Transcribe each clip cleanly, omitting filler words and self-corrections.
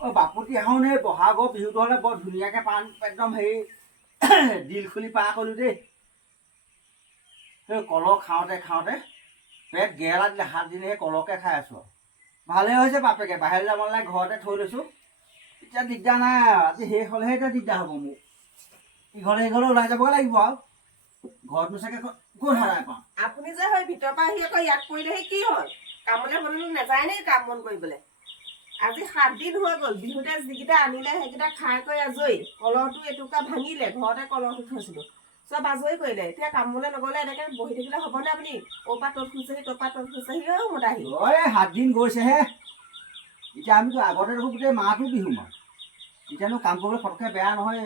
বাপুতি আহোনে বহাগৰ বিহুটো হ'লে বৰ ধুনীয়াকৈ পাণ একদম হেৰি দিল খুলি পাৰ কৰিলোঁ দেই। সেই কলৰ খাওঁতে খাওঁতে পেট গেলা দিলে 7 দিন সেই কলকে খাই আছোঁ। ভালেই হৈছে বাপেকে বাহিৰলৈ যাব নালাগে, ঘৰতে থৈ লৈছোঁ। এতিয়া দিগদাৰ নাই আৰু আজি শেষ হ'লেহে এতিয়া দিগদাৰ হ'ব মোৰ। ইঘৰলৈ সিঘৰলৈ ওলাই যাবগৈ লাগিব আৰু ঘৰতনো চাগে ক'ত সৰাই পাওঁ। আপুনি যে হয় ভিতৰৰ পৰা আহি আকৌ ইয়াত পৰিলেহি কি হ'ল? কামলৈ মানুহ নাযায় নে কাম বন কৰিবলৈ? আজি 7 দিন হৈ গ'ল। বিহুতে যিকেইটা আনিলে সেইকেইটা খাই কৰি আজৰি। কলহটো এটুকা ভাঙিলে, ঘৰতে কলহটো থৈছিলোঁ, চব আজৰি কৰিলে। এতিয়া কামলৈ নগ'লে এনেকৈ বহি থাকিলে হ'বনে? আপুনি অ'ৰপৰা ত'ত খুচহি ত'ৰপৰা ত'ত খুচহি মতাহি 7 দিন গৈছেহে। এতিয়া আমিতো আগতে দেখোঁ গোটেই মাহটো বিহু মাৰোঁ। এতিয়ানো কাম কৰিবলৈ ফটকৈ বেয়া নহয়।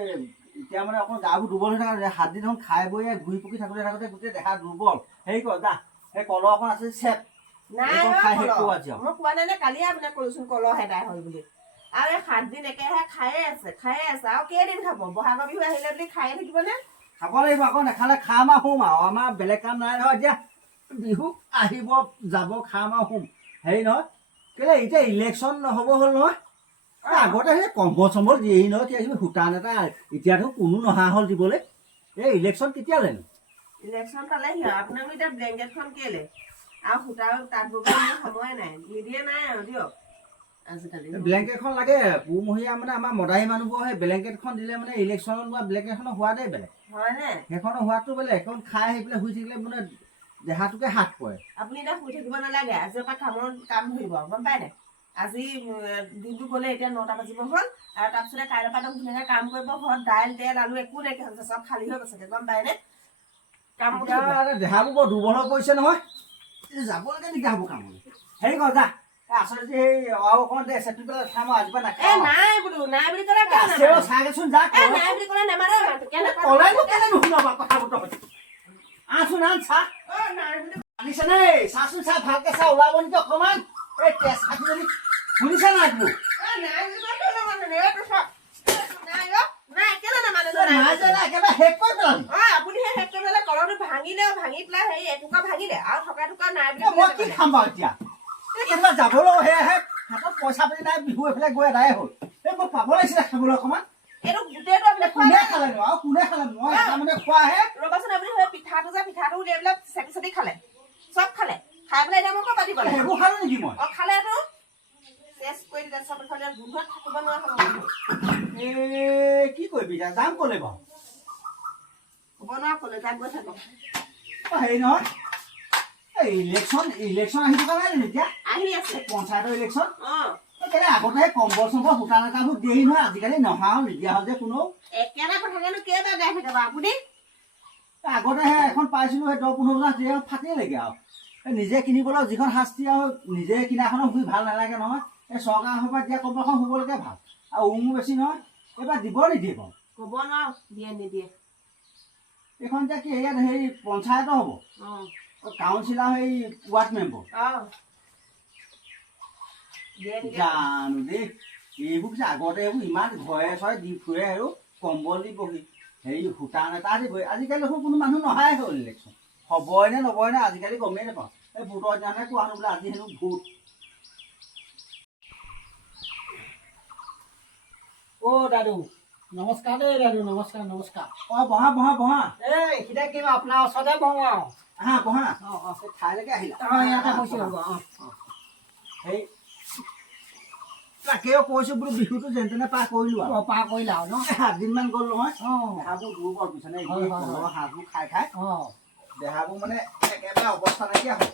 এতিয়া মানে অকণ গাবোৰ দুৰ্বল হৈ থাকে। 7 দিন এখন খাই বৈ ঘূৰি পকি থাকোঁতে গোটেই দেহা দুৰ্বল। হেৰি কৰ যা, সেই কলহ অকণ আছে চেপ নাই খাই শেষ কলহ। কৰোঁ আজি আৰু। মই কোৱা নাই নে কালিয়ে আপোনাক ক'লোচোন কলহ এদাই হ'ল বুলি। আৰু এই 7 দিন একেৰাহে খায়ে আছে আৰু কেইদিন খাব? বহাগৰ বিহু আহিলে বুলি খায়ে থাকিবনে? খাব লাগিব আকৌ, নাখালে খাম আৰু শুম আৰু। আমাৰ বেলেগ কাম নাই নহয় এতিয়া। বিহু আহিব যাব, খাম আৰু শুম। হেৰি নহয় কেলৈ এতিয়া ইলেকশ্যন নহ'ব হ'ল নহয়। আগতে সেই কম্বল চম্বল দিয়েহি নহয়, কিবা সূতান এটা এতিয়াতো কোনো নহা হ'ল দিবলৈ। এই ইলেকশ্যন কেতিয়ালৈনো? ইলেকশ্যন পালেহি আৰু আপোনাক এতিয়া ব্লেংকেটখন কেলে আৰু সূতা তাঁত ববলৈ মোৰ সময় নাই, নিদিয়ে নাই আৰু দিয়ক। আজিকালি ব্লেংকেটখন লাগে পুহমহীয়া মানে আমাৰ মদাহী মানুহবোৰ সেই ব্লেংকেটখন দিলে মানে ইলেকশ্যনত বা ব্লেংকেটখনৰ সোৱাদেই বেলেগ। হয়নে? সেইখনৰ সোৱাদটো বেলেগ। সেইখন খাই আহি পেলাই শুই থাকিলে মানে দেহাটোকে হাত পৰে। আপুনি এতিয়া শুই থাকিব নালাগে, আজিৰ পৰা কাম ধৰিব, গম পাই নাই? আজি দিনটো গ'লে এতিয়া 9টা বাজিব হ'ল আৰু তাৰপিছতে কাইলৈৰ পৰা একদম ধুনীয়াকৈ কাম কৰিব। ঘৰত দাইল তেল আলু একো নাইকিয়া হৈছে, চব খালী হৈ গৈছে, গম পায়নে? কাম দেহাবোৰ বৰ দুৰ্বল হৈ পৰিছে নহয়। যাবলৈকে দিগদাৰ হ'ব কামলৈ। হেৰি কৰ যা, আচলতে সেই আৰু অকণমান দে চেপি পেলাই খাম আৰু আজিৰ পৰা নাখাওঁ। নাই বোলো, নাই বুলি ক'লে চাহচোন যা, নাই বুলি ক'লে নেমানে ক'লেনো কেলে নুশুনাবা কথাবোৰ তই। আহচোন আন চাহ আনিছে নে? চাচোন চাহ ভালকে চাহ ওলাব নেকি অকণমান। এই তেজ খাটি যদি শুনিছা নাই বোলো? আপুনিহে শেষ কৰি পেলাই কলহটো ভাঙিলে, ভাঙি পেলাই হেৰি এটুকা ভাঙিলে আৰু থকা নাই বুলি মই কি খাম বাৰু এতিয়া? কেতিয়াবা যাবলৈ সেয়াহে হাতত পইচা পাতি নাই, বিহু এইফালে গৈ এদায়ে হ'ল। এই মই পাব লাগিছিলে খাবলৈ অকণমান। এইটো গোটেইটো আপুনি কোনে খালেনো আৰু কোনে খালে? মই এটা মানে খোৱাহে। ৰ'বাচোন, আপুনি সেই পিঠাটো উলিয়াই পেলাই চেপি চেপি খালে, চব খালে। খাই পেলাই এতিয়া মই ক'ত পাতিব লাগে? সেইবোৰ খালো নেকি মই? খালেতো চেচ কৰি দিলে, চব খালে। গোন্ধত থাকিব নোৱাৰা হ'ব। কি কৰিবি এতিয়া? যাম ক'লে বাৰু? হ'ব নোৱাৰা ক'লে, যাক গৈ থাকক। হেৰি নহয়, ইলেকশ্যন আহি থকা নাই জানো এতিয়া? আহি আছে পঞ্চায়তৰ ইলেকশ্যন। কেলে আগতে কম্বল চম্বল সূতা নেতাবোৰ দিয়েহি নহয়, আজিকালি নহা হ'ল, নিদিয়া হ'ল যে কোনো। একেটা কথাকেনো কেইবাৰ গাই থাকিব আপুনি? আগতে এখন পাইছিলোঁ, সেই 10-15 বছৰ দিয়ে ফাটিলেগে আৰু। নিজে কিনিবলৈ যিখন শাস্তি আৰু নিজে কিনাখনো শুই ভাল নালাগে নহয়। এই চৰকাৰৰ পৰা দিয়া কম্বলখন শুবলৈকে ভাল আৰু বেছি নহয়। এইবাৰ দিব নিদিয়ে বাৰু? ক'ব নোৱাৰো, দিয়ে নিদিয়ে। এইখন এতিয়া কি ইয়াত হেৰি পঞ্চায়তৰ হ'ব? কাউন্সিলাৰ সেই ৱাৰ্ড মেম্বাৰ। জানো দেই, এইবোৰ পিছে আগতে এইবোৰ ইমান ঘৰে চৰে দি ফুৰে আৰু কম্বল দি বহি হেৰি সূতা নেতা দিবই। আজিকালি দেখোন কোনো মানুহ নহাই হ'ল ইলেকশ্যন। হ'বই নে নবই নে আজিকালি গমেই নাপাওঁ। এই ভোটৰ দিনাহে কোৱা শুনো বোলে আজি হেনো ভোট। দাদু নমস্কাৰ দেই। দাদু নমস্কাৰ। বহা এইখিনিতে কিনো আপোনাৰ ওচৰতে বহো আৰু। আহা বহা। ঠাইলৈকে আহিলা? ইয়াতে বহিছোঁ ৰ'ব। সেই তাকেও কৈছোঁ বোলো বিহুটো যেন তেনে পাৰ কৰিলোঁ আৰু। পাৰ কৰিলা আৰু ন? 7 দিনমান গ'ল নহয়। দেহাবোৰ দুৰ্বল বুজিছানে? কলৰ হাঁহবোৰ খাই দেহাবোৰ মানে একেবাৰে অৱস্থা নাইকিয়া হ'ল।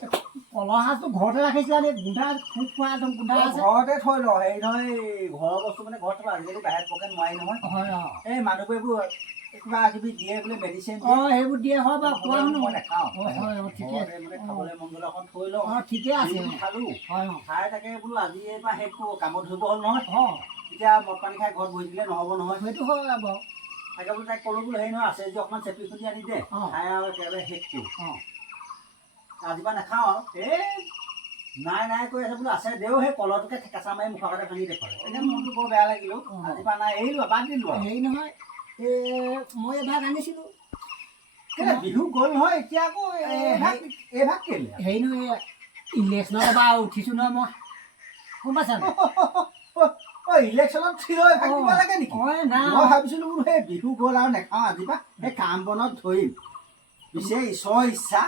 কলৰ সাজটো ঘৰতে ৰাখিছিলা নে? গোন্ধা খুব খোৱা একদম গোন্ধা আছে। ঘৰতে থৈ লওঁ। হেৰি নহয়, ঘৰৰ বস্তু মানে ঘৰত থবা, আজিকালি বাহিৰত পকে নোৱাৰি নহয়। এই মানুহবোৰে এইবোৰ কিবা কিবি দিয়ে বোলে, মেডিচিন সেইবোৰ দিয়ে হয় বাৰু, খোৱা শুনো। মই নাখাওঁ। ঠিকে আছে। মানে খাবলৈ মন গ'লে অকণ থৈ লওঁ। ঠিকে আছে। খালোঁ হয় খাই তাকে বোলো আজি পৰা শেষ কৰোঁ, কামত ধৰিব হ'ল নহয়। এতিয়া মদ পানী খাই ঘৰত বহি দিলে নহ'ব নহয়। সেইটো হয় বাৰু। তাকে বোলো তাইক ক'লোঁ বোলো হেৰি নহয়, আছে যদি অকণমান চেপি খুন্দি আনি দে, খাই আৰু একেবাৰে শেষ কৰোঁ। আজিৰ পৰা নাখাওঁ আৰু। নাই কৈ আছে বোলো, আছে দেও সেই কলহটোকে কেঁচা মাৰি মুখৰ আগতে ভাঙি দেখুৱালে। এতিয়া মনটো বৰ বেয়া লাগিলোঁ। আজিৰ পৰা নাই, এৰিলোঁ, বাদ দিলোঁ আৰু। হেৰি নহয়, মই এভাগ আনিছিলোঁ। বিহু গ'ল নহয়, এতিয়া আকৌ এইভাগ কেলে? হেৰি নহয়, ইলেকশ্যনত এবাৰ উঠিছোঁ নহয় মই, গম পাইছা নাই? ইলেকশ্যনত থিয় হৈ থাকিব লাগে নেকি না মই ভাবিছিলো বোলো সেই বিহু গ'ল আৰু নেখাওঁ আজিৰ পৰা সেই কাম বনত ধৰিম পিছে ঈশ্বৰৰ ইচ্ছা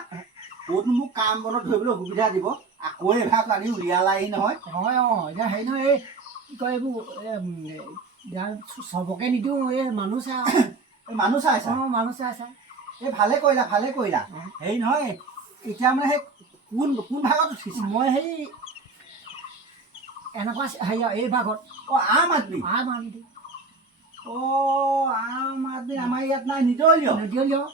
ক'ত মোক কাম বনত ধৰিবলৈ সুবিধা দিব আকৌ এভাগ আনি উলিয়ালাহি নহয় হয় এতিয়া হেৰি নহয় এই কি কয় এইবোৰ চবকে নিদিওঁ এই মানুহ চাই এই মানুহ চাইছা মানুহ চাই এই ভালে কৰিলা হেৰি নহয় এতিয়া মানে সেই কোন ভাগত উঠিছে মই সেই এনেকুৱা হেৰি এই ভাগত আম আদমি আম আনি আম আদমি আমাৰ ইয়াত নাই নিদলীয় নিদিলেও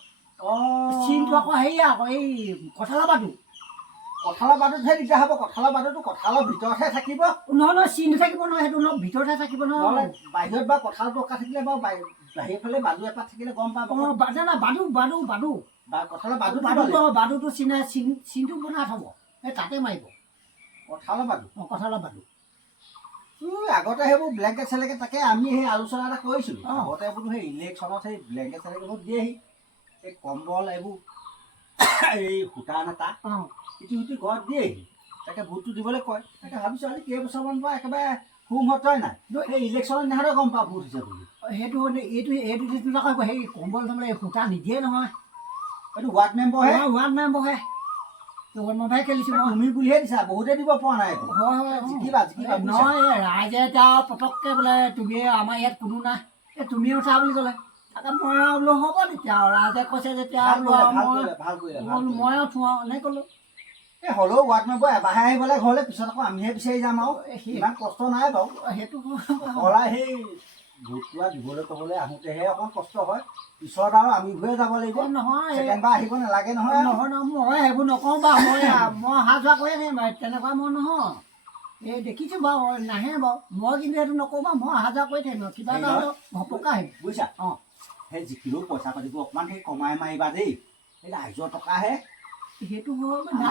চিনটো আকৌ হেৰি আকৌ এই কঁঠালৰ বাদু কঁঠালৰ বাদতহে দিগদাৰ হ'ব কঁঠালৰ বাদতো কঁঠালৰ ভিতৰতহে থাকিব নহয় চিনটো থাকিব নহয় সেইটো অলপ ভিতৰতহে থাকিব নহয় বাহিৰত বা কঁঠাল পকা থাকিলে বাৰু বাহিৰৰ ফালে বাদু এপাত থাকিলে গম পাব না বাদু বা কঁঠালৰ বাদু বাদুটো চিনটো বনাই থ'ব এই তাতে মাৰিব কঁঠালৰ বাদু কঁঠালৰ বাদু আগতে সেইবোৰ ব্লেংকেট চেলেকেট তাকে আমি সেই আলোচনা এটা কৰিছিলোঁ আগতে বোলো সেই ইলেকশ্যনত সেই ব্লেংকেট চেলেকেটবোৰ দিয়েহি এই কম্বল এইবোৰ এই সূতা নেতা ইটি ঘৰত দিয়েহি তাকে ভোটটো দিবলৈ কয় তাকে ভাবিছোঁ আজি কেইবছৰমান পৰা একেবাৰে সুমহত্বই নাই এই ইলেকশ্যনৰ দিনাখনে গম পাওঁ ভোট হৈছে বুলি সেইটো সেই কম্বল তাৰমানে সূতা নিদিয়ে নহয় এইটো ৱাৰ্ড মেম্বাৰহে ৱাৰ্ড মেম্বাৰহে খেলিছোঁ তুমি বুলিহে দিছা বহুতে দিব পৰা নাই জিকিবা নহয় ৰাইজে এতিয়া পটককৈ বোলে তুমি আমাৰ ইয়াত কোনো নাই এই তুমি উঠা বুলি ক'লে তাকে মই বোলো হ'ব তেতিয়া ৰাইজে কৈছে যেতিয়া মই উঠোঁ আৰু এনেকৈ ক'লোঁ এই হ'লেও ৱাৰ্ড মেম্বাৰ এবাৰহে আহিবলৈ ঘৰলৈ পিছত আকৌ আমিহে বিচাৰি যাম আৰু ইমান কষ্ট নাই বাৰু সেইটো সলাই সেই ভোটটোৱা দিবলৈ ক'বলৈ আহোঁতেহে অকণ কষ্ট হয় পিছত আৰু আমি ঘূৰে যাব লাগিব নহয় ছেকেণ্ডবাৰ আহিব নালাগে নহয় মই সেইবোৰ নকওঁ বাৰু মই অহা যোৱা কৰি থাকিম তেনেকুৱা মই নহয় এই দেখিছোঁ বাৰু নাহে বাৰু মই কিন্তু সেইটো নকওঁ বাৰু মই অহা যোৱা কৰি থাকিম কিবা এটা হ'লেও ঘপকা আহিম বুজিছা সেই যিকিলেও পইচা পাতিবোৰ অকণমান সেই কমাই মাৰিবা দেই সেই ৰাইজৰ টকাহে সেইটো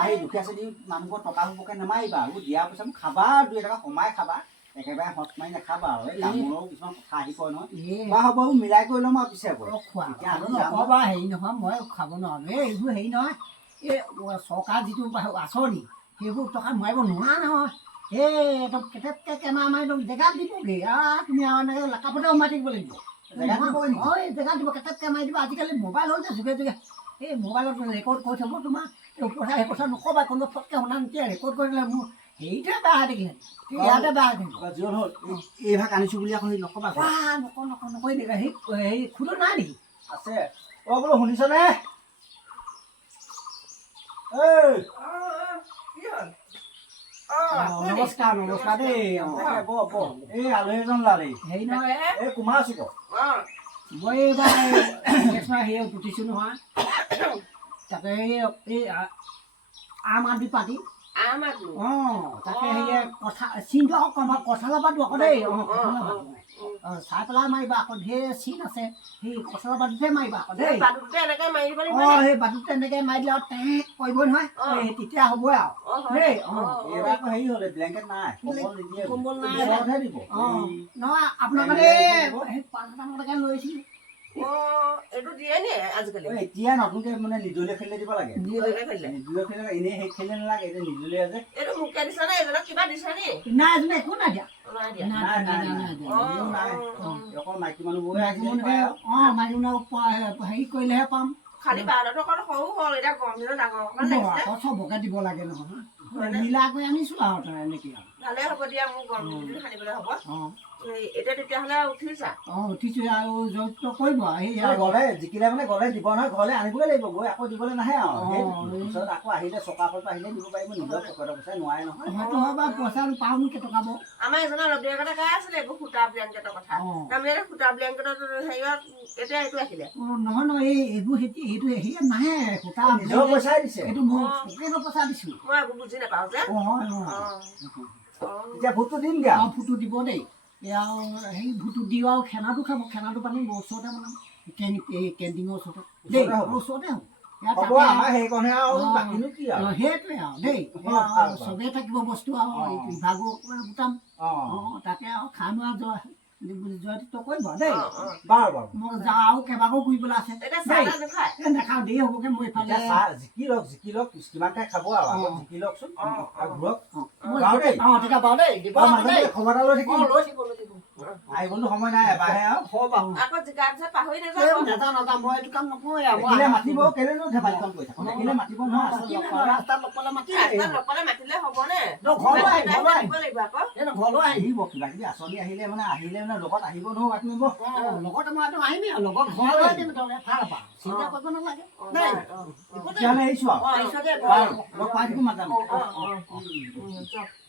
সেই দুখীয়া শ্ৰেণী মানুহবোৰ টকা হ'বকে নামাৰিবা আৰু দিয়া পইচা খাবা 2 টকা কমাই খাবা একেবাৰে হত মাৰি নাখাবা আৰু এই কামৰো কিছুমান কথা আহি পৰে নহয় হ'ব মিলাই কৰি ল'ম আৰু পিছে নক'বা হেৰি নহয় মই খাব নোৱাৰোঁ এই এইবোৰ হেৰি নহয় এই চৰকাৰ যিটো আঁচনি সেইবোৰ টকা মাৰিব নোৱাৰা নহয় এই একদম কেটেপকৈ কেমেৰা মাৰি একদম জেগাত দিবগৈ তুমি আৰু এনেকৈ লাকাপতে সোমাই থাকিব লাগিব জেগাত দিব কেটেপকৈ মাৰি দিব আজিকালি মোবাইল হ'ল যে যোগে এই মোবাইলত ৰেকৰ্ড কৰি থ'ব তোমাৰ সেই কথা নক'বা কোনো ফটকৈ শুনা নিদিয়ে ৰেকৰ্ড কৰি দিলে মোৰ হেৰিটোৱে বেয়া হৈ থাকিলে ইয়াতে বেয়া হৈ থাকিব যিহল হ'ল এইভাগ আনিছোঁ বুলি আকৌ সেই নক'বা নকৰি দিবা হেৰি খুদো নাই নেকি আছে বোলো শুনিছনে নমস্কাৰ দেই এই আলহী এজন ওলালেই হেৰি নহয় এই কুমাৰ চুক মই এইবাৰ হেৰি উঠিছোঁ নহয় তাতে এই আম আদমি পাৰ্টি তাকে হেৰিয়ে কথা চিনটো আকৌ কম কঁঠালৰ বাদু আকৌ দেই চাই পেলাই মাৰিবা আকৌ ঢেৰ চিন আছে সেই কঁঠালৰ বাদুতে মাৰিবা আকৌ দেই সেই বাদুতে এনেকৈ মাৰি দিলে আৰু কৰিবই নহয় তেতিয়া হ'বই আৰু দেই এইবাৰ আকৌ হেৰি হ'লে ব্লেংকেট নাই কম্বল নাই দিব নহয় আপোনাক মানে সেই 5,000 টকা লৈছিলোঁ এতিয়া নতুনকে মানে নিদলীয় খেলিলে দিব লাগে নিদলীয় খেলিলে এনেই সেই খেলিলে নালাগে এতিয়া নিদলীয় যে নাই এজনে একো নাই দিয়া অকল মাইকী মানুহবোৰে মাইকী মানুহ হেৰি কৰিলেহে পাম খালি 12 সৰু হ'ল এতিয়া গৰম দিনত ডাঙৰ আকৌ চবকে দিব লাগে নহয় মিলা কৰি আনিছোঁ আৰু এনেকৈ ভালে হ'ব দিয়া মোক গৰম দিনত সানিবলৈ হ'ব এতিয়া তেতিয়াহ'লে উঠিছা উঠিছোঁ আৰু য'ত কৰিব গ'লে জিকিলে মানে গ'লে দিব নহয় ঘৰলৈ আনিবই লাগিব গৈ আকৌ দিবলৈ নাহে আৰু পিছত আকৌ আহিলে চকাফলটো আহিলে দিব পাৰিব নিজৰ পকেটৰ পইচা নোৱাৰে নহয় হয়তো হয় বাৰু পইচা পাওঁ কেইটকা বাৰু আমাৰ এজনে ৰবিয়া কথা কৈ আছিলে এইবোৰ সূতা ব্লেংকেটৰ কথা তাৰমানে সূতা ব্লেংকেটৰ হেৰিয়ত এতিয়া এইটো আহিলে নহয় এইবোৰ এইটো হেৰিয়াত নাহে সূতা নিজৰ পইচাই দিছে এইটো মই পকেটৰ পইচা দিছোঁ মই একো বুজি নাপাওঁ যে এতিয়া ভোটটো দিমগৈ ভোটটো দিব দেই আৰু সেই ভোটটো দিওঁ আৰু খানাটো খাব খানাটো পানী ওচৰতে বনাম কেণ্টিঙৰ ওচৰতে দেই ওচৰতে হ'ব সেইটোৱে আৰু দেই চবেই থাকিব বস্তু আৰু বিভাগো গোটাম তাকে আৰু খাই লোৱা জয়টো কৰিব দেই মই যাওঁ আৰু কেইবাকো কৰিবলৈ আছে নেখাওঁ দেৰি হ'বগৈ মই এইফালে জিকি লওক কিমানকৈ খাব আৰু জিকি লওকচোন বাৰু দেই ঠিক আছে বাৰু দেই দিব মাজতে খবৰ এটা লৈ থাকিম লৈ দিব আহিবতো সময় নাই এবাৰহে আৰু হ'ব বাৰু আকৌ জিকাৰ পিছত পাহৰি নাযাব নাযাওঁ মই এইটো কাম নকৰোঁ দেখিলে মাতিব কেলেনো ধেমালিখন কৰি থাকো দেখিলে মাতিব নহয় ৰাস্তাত নকলে মাতি ৰাস্তাত নকলে মাতিলে হ'বনে ঘৰলৈ আহিব লাগিব আকৌ ঘৰলৈ আহিব কিবা কিবি আঁচনি আহিলে মানে লগত আহিব নহয় বাকী নিব লগতে মই আহিমেই আৰু লগত ঘৰলৈ দিম তাৰমানে ভাল পা চিন্তা কৰিব নালাগে দেই তেতিয়াহ'লে আহিছোঁ আৰু আহিছ দে লগ পাই থাকিম মাজে চক